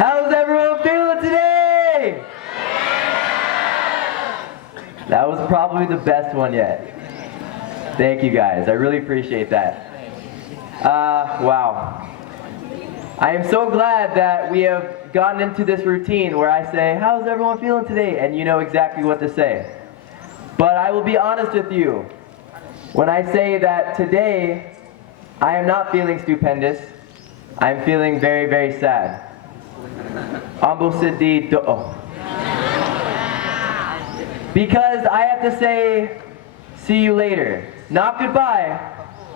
How's everyone feeling today? That was probably the best one yet. Thank you guys, I really appreciate that. Wow. I am so glad that we have gotten into this routine where I say, how's everyone feeling today? And you know exactly what to say. But I will be honest with you. When I say that today, I am not feeling stupendous. I'm feeling very, very sad. Because I have to say, see you later. Not goodbye,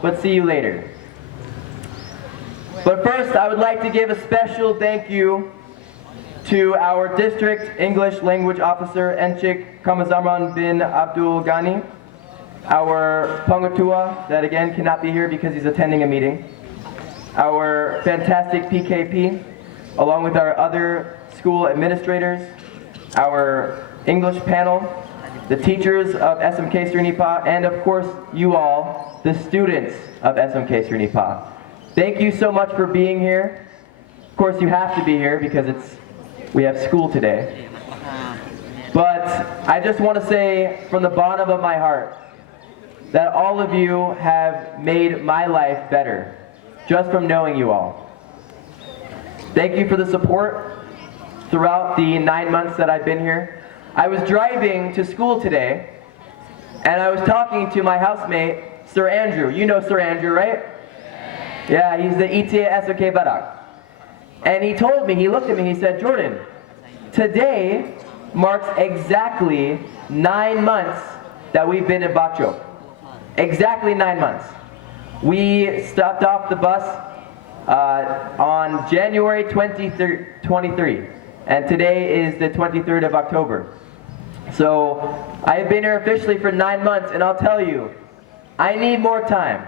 but see you later. But first, I would like to give a special thank you to our District English Language Officer, Enchik Kamazaman bin Abdul Ghani, our Pangatua, that again cannot be here because he's attending a meeting, our fantastic PKP, along with our other school administrators, our English panel, the teachers of SMK Sri Nipah, and of course you all, the students of SMK Sri Nipah. Thank you so much for being here. Of course you have to be here because we have school today. But I just want to say from the bottom of my heart that all of you have made my life better just from knowing you all. Thank you for the support throughout the 9 months that I've been here. I was driving to school today and I was talking to my housemate, Sir Andrew. You know Sir Andrew, right? Yeah, he's the ETA SMK Barak. And he told me, he looked at me, he said, Jordan, today marks exactly 9 months that we've been in Bachok. Exactly 9 months. We stopped off the bus on January 23, and today is the 23rd of October. So I have been here officially for 9 months, and I'll tell you, I need more time.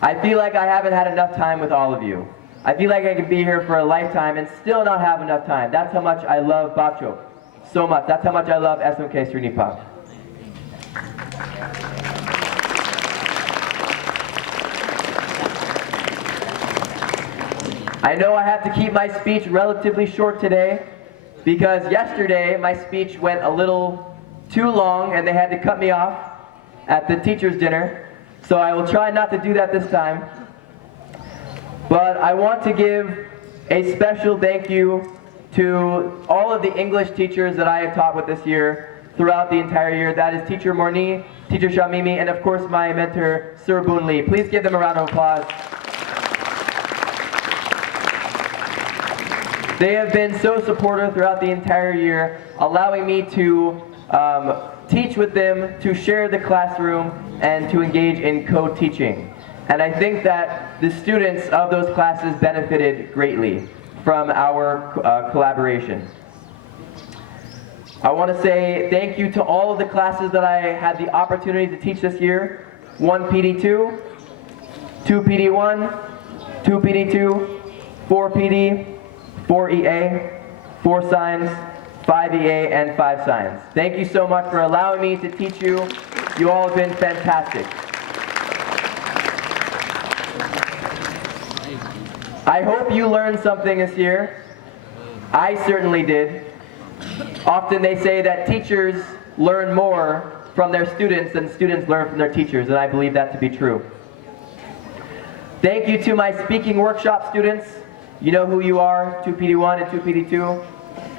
I feel like I haven't had enough time with all of you. I feel like I could be here for a lifetime and still not have enough time. That's how much I love Bachok. So much. That's how much I love SMK Sri Nipah. I know I have to keep my speech relatively short today because yesterday my speech went a little too long and they had to cut me off at the teacher's dinner. So I will try not to do that this time. But I want to give a special thank you to all of the English teachers that I have taught with this year throughout the entire year. That is Teacher Morni, Teacher Shamimi, and of course my mentor, Sir Boon Lee. Please give them a round of applause. They have been so supportive throughout the entire year, allowing me to teach with them, to share the classroom, and to engage in co-teaching. And I think that the students of those classes benefited greatly from our collaboration. I want to say thank you to all of the classes that I had the opportunity to teach this year. 1 PD2, 2 PD1, 2 PD2, 4 PD, 4 EA, 4 signs, 5 EA, and 5 signs. Thank you so much for allowing me to teach you. You all have been fantastic. I hope you learned something this year. I certainly did. Often they say that teachers learn more from their students than students learn from their teachers, and I believe that to be true. Thank you to my speaking workshop students. You know who you are, 2PD1 and 2PD2.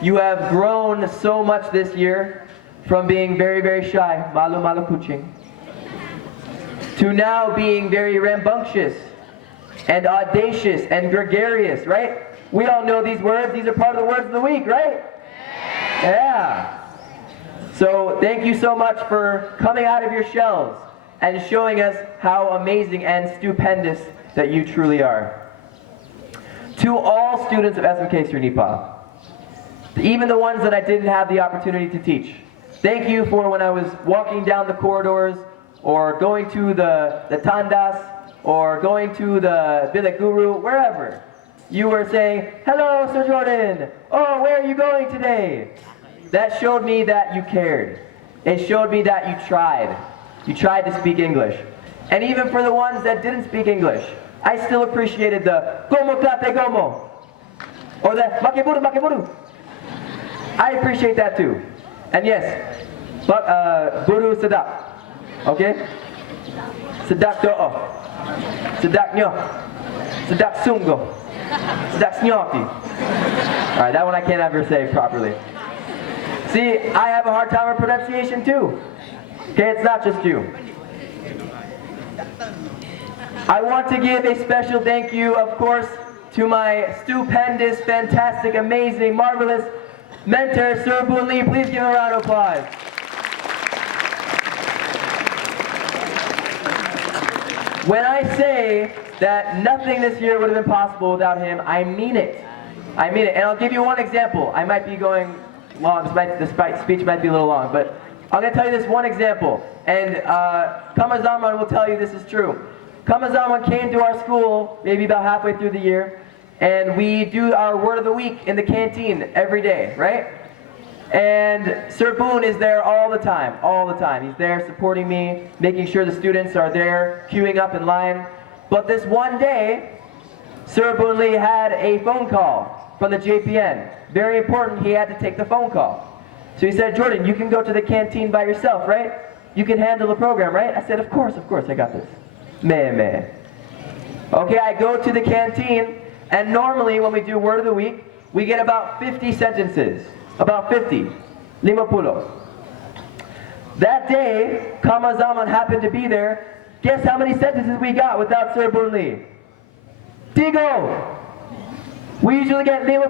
You have grown so much this year from being very, very shy, malu malu kuching, to now being very rambunctious and audacious and gregarious, right? We all know these words. These are part of the words of the week, right? Yeah. So thank you so much for coming out of your shells and showing us how amazing and stupendous that you truly are. To all students of SMK Sri Nipah, even the ones that I didn't have the opportunity to teach, thank you for when I was walking down the corridors or going to the tandas or going to the Bilik Guru, wherever. You were saying, hello, Sir Jordan. Oh, where are you going today? That showed me that you cared. It showed me that you tried. You tried to speak English. And even for the ones that didn't speak English, I still appreciated the "Como tate como." Or the makiburu. I appreciate that too. And yes, but buru sedak. Okay? Sedak do'o. Sedak nyo. Sedak sunggo. Sedak snyoti. Alright, that one I can't ever say properly. See, I have a hard time with pronunciation too. Okay, it's not just you. I want to give a special thank you, of course, to my stupendous, fantastic, amazing, marvelous mentor, Sir Boon Lee. Please give him a round of applause. When I say that nothing this year would have been possible without him, I mean it. I mean it. And I'll give you one example. I might be going long, this speech might be a little long, but I'm going to tell you this one example. And Kamazaman will tell you this is true. Kamazaman came to our school maybe about halfway through the year, and we do our word of the week in the canteen every day, right? And Sir Boon is there all the time, all the time. He's there supporting me, making sure the students are there, queuing up in line. But this one day, Sir Boon Lee had a phone call from the JPN. Very important, he had to take the phone call. So he said, Jordan, you can go to the canteen by yourself, right? You can handle the program, right? I said, of course, I got this. Meh. Okay, I go to the canteen, and normally when we do word of the week, we get about 50 sentences. About 50. 50. That day, Kamazaman happened to be there. Guess how many sentences we got without Sir Boon Lee? Tigo! We usually get 50.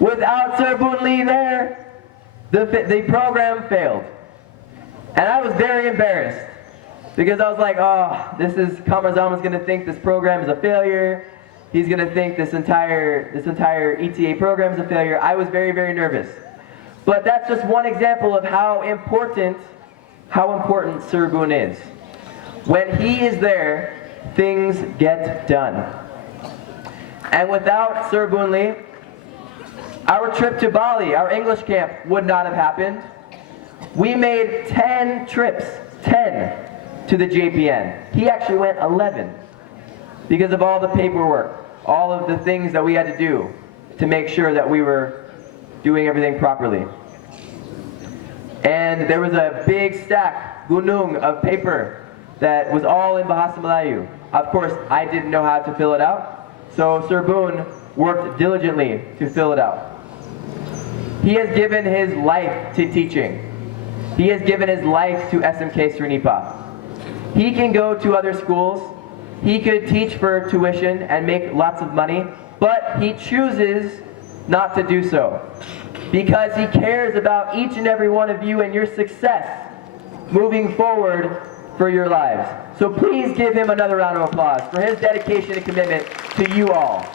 Without Sir Boon Lee there, the program failed. And I was very embarrassed. Because I was like, oh, Kamazaman's going to think this program is a failure. He's going to think this entire ETA program is a failure. I was very, very nervous. But that's just one example of how important Sir Boon is. When he is there, things get done. And without Sir Boon Lee, our trip to Bali, our English camp, would not have happened. We made 10 trips, 10, to the JPN. He actually went 11 because of all the paperwork, all of the things that we had to do to make sure that we were doing everything properly. And there was a big stack, gunung, of paper that was all in Bahasa Melayu. Of course, I didn't know how to fill it out, so Sir Boon worked diligently to fill it out. He has given his life to teaching. He has given his life to SMK Sri Nipah. He can go to other schools, he could teach for tuition and make lots of money, but he chooses not to do so because he cares about each and every one of you and your success moving forward for your lives. So please give him another round of applause for his dedication and commitment to you all.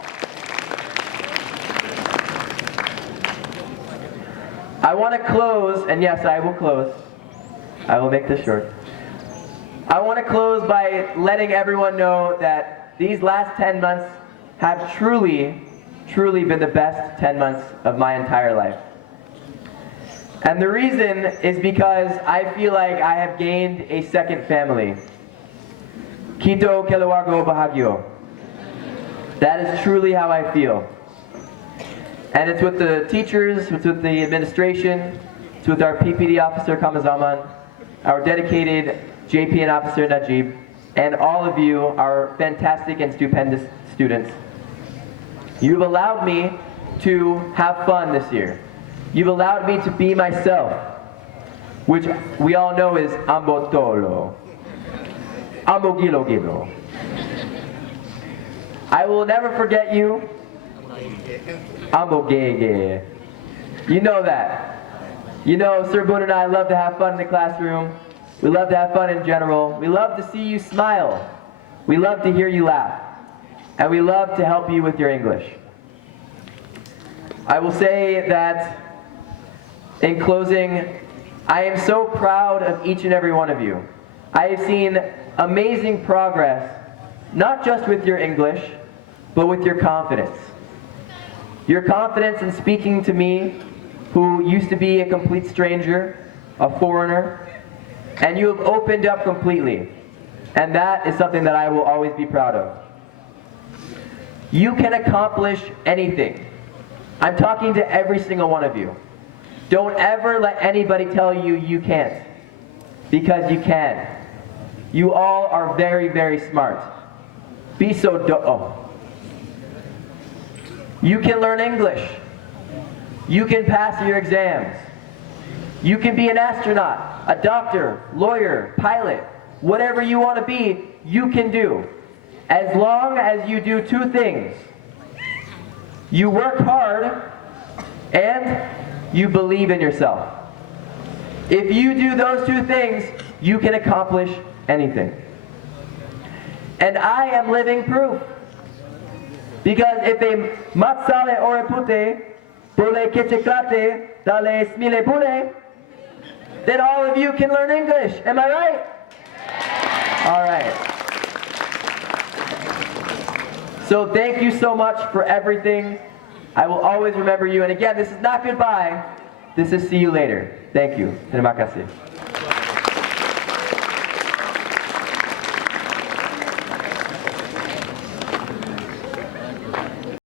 I want to close, and yes, I will close. I will make this short. I want to close by letting everyone know that these last 10 months have truly been the best 10 months of my entire life. And the reason is because I feel like I have gained a second family. Kito Keluarga Bahagyo. That is truly how I feel. And it's with the teachers, it's with the administration, it's with our PPD officer Kamazaman, our dedicated JPN officer Najib, and all of you, our fantastic and stupendous students. You've allowed me to have fun this year. You've allowed me to be myself, which we all know is Ambo Tolo, Ambo Gilo Gilo. I will never forget you, Ambo Gege. You know that. You know Sir Boon and I love to have fun in the classroom. We love to have fun in general. We love to see you smile. We love to hear you laugh. And we love to help you with your English. I will say that, in closing, I am so proud of each and every one of you. I have seen amazing progress, not just with your English, but with your confidence. Your confidence in speaking to me, who used to be a complete stranger, a foreigner, and you have opened up completely. And that is something that I will always be proud of. You can accomplish anything. I'm talking to every single one of you. Don't ever let anybody tell you you can't, because you can. You all are very, very smart. Be so You can learn English. You can pass your exams. You can be an astronaut, a doctor, lawyer, pilot, whatever you want to be, you can do. As long as you do two things. You work hard and you believe in yourself. If you do those two things, you can accomplish anything. And I am living proof. Because if a matsale orepute, bole kecheklate, dale smile bule, then all of you can learn English. Am I right? All right. So thank you so much for everything. I will always remember you. And again, this is not goodbye. This is see you later. Thank you. Terima kasih.